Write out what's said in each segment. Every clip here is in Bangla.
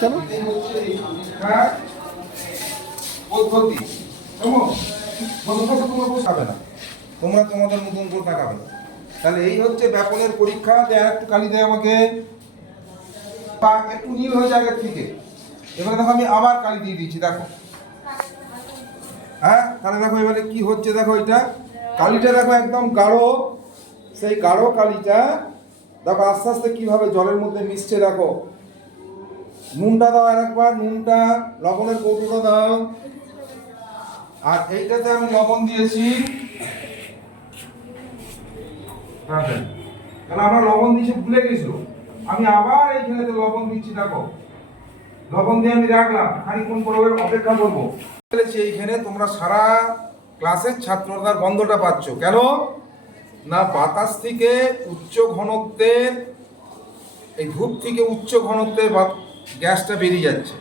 কেন? পদ্ধতি হবে না, তোমরা তোমাদের মতন করে তাকাবে না। তাহলে এই হচ্ছে ব্যাপনের পরীক্ষা। একটু কালি দেয় আমাকে, একটু নীল হয়ে যায় আগের থেকে। এবারে দেখো আমি আবার কালি দিয়ে দিচ্ছি, দেখো। হ্যাঁ, তাহলে দেখো এবারে কি হচ্ছে, দেখো এটা কালিটা দেখো একদম গাঢ়। সেই গাঢ় কালিটা দেখো আস্তে আস্তে কিভাবে জলের মধ্যে মিশছে। দেখো নুনটা দাও, আর একবার নুনটা, লবণের কৌটোটা দাও। আর এইটাতে আমি লবণ দিয়েছি, তাহলে আমরা লবণ দিয়েছি ভুলে গেছিল। আমি আবার এইখানেতে লবণ দিচ্ছি, দেখো লবণ দিয়ে আমি রাখলাম, খানিকক্ষণ পরে অপেক্ষা করবো। এইখানে তোমরা সারা ক্লাসের ছাত্রতার গন্ধটা পাচ্ছ। কেন না, বাতাস থেকে উচ্চ ঘনত্বের, এই ধূপ থেকে উচ্চ ঘনত্বের গ্যাসটা বেরিয়ে যাচ্ছে।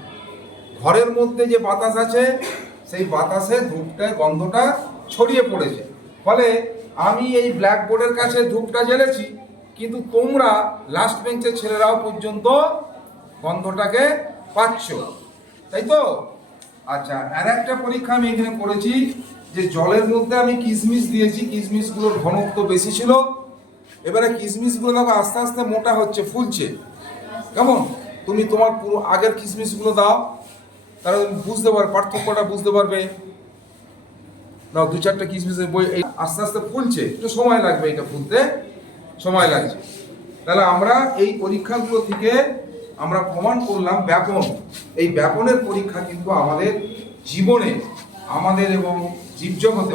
ঘরের মধ্যে যে বাতাস আছে, সেই বাতাসে ধূপটার গন্ধটা ছড়িয়ে পড়েছে। ফলে আমি এই ব্ল্যাকবোর্ডের কাছে ধূপটা জ্বেলেছি, কিন্তু তোমরা লাস্ট বেঞ্চের ছেলেরাও পর্যন্ত গন্ধটাকে পাচ্ছ, তাই তো? আচ্ছা, আর একটা পরীক্ষা আমি এখানে করেছি যে জলের মধ্যে আমি কিশমিশ দিয়েছি, কিশমিশগুলোর ঘনত্ব বেশি ছিল। এবারে কিশমিশগুলো দেখো আস্তে আস্তে মোটা হচ্ছে, ফুলছে। কেমন? তুমি তোমার পুরো আগের কিশমিশগুলো দাও, তাহলে তুমি বুঝতে পারবে, পার্থক্যটা বুঝতে পারবে। দাও দু চারটা কিশমিশের বই, এই আস্তে আস্তে ফুলছে, একটু সময় লাগবে, এটা ফুলতে সময় লাগছে। তাহলে আমরা এই পরীক্ষাগুলো থেকে আমরা প্রমাণ করলাম ব্যাপন। এই ব্যাপনের পরীক্ষা কিন্তু আমাদের জীবনে, আমাদের এবং জীবজগতে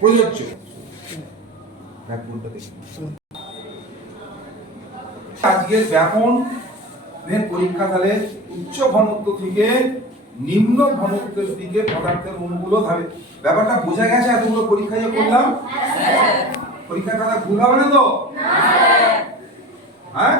প্রযোজ্য। আজকের ব্যাপন পরীক্ষা তাহলে উচ্চ ঘনত্ব থেকে নিম্ন ঘনত্বের দিকে পদার্থের অণুগুলো ধাবে। ব্যাপারটা বোঝা গেছে? এতগুলো পরীক্ষা যে করলাম, পরীক্ষার কথা ভুল হবে না তো? হ্যাঁ।